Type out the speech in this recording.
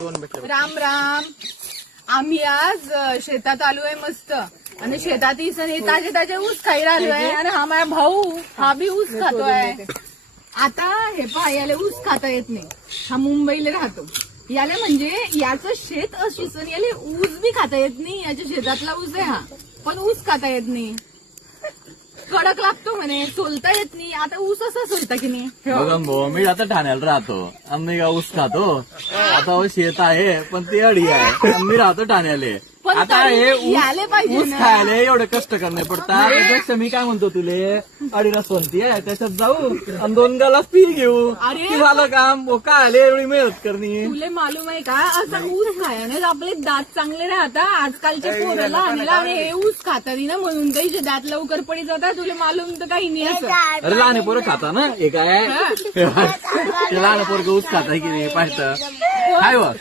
राम राम. आम्ही आज शेतात आलोय मस्त आणि शेतात ताजे ताजे ऊस खाई राहिलोय आणि हा माझा भाऊ हा बी ऊस खातोय. आता हे पहा याला ऊस खाता येत नाही. हा मुंबईला राहतो. याला म्हणजे याचं शेत अशीच याला ऊस बी खाता येत नाही. याच्या शेतातला ऊस आहे हा, पण ऊस खाता येत नाही. कडक लागतो म्हणे, सोलता येत नाही. आता ऊस असा सोलता की नाही. बघा भाऊ, मी आता ठाण्याला राहतो. आम्ही का ऊस खातो. आता शेत आहे पण ते अडी आहे. आम्ही राहतो ठाण्याले. पण आता तरी हे यायला पाहिजे ऊस ना. खायला एवढे कष्ट करणे पडतात. त्यापेक्षा मी काय म्हणतो तुले, अडीला सोनती आहे त्याच्यात जाऊ आणि 2 गाला पी घेऊ. अरे. की झालं काम खायला एवढी मेहनत करणे. तुले मालूम आहे का, असं ऊस खायाने आपले दात चांगले राहतात. आजकालच्या पोराला आणि हे ऊस खातात ना म्हणून त्याचे दात लवकर पडी जातात. तुला मालूम तर काही नाही असं. अरे लहान पोरं खाता ना हे काय ते लहान पोरं ऊस खाता की नाही पाहिजे काय बघ.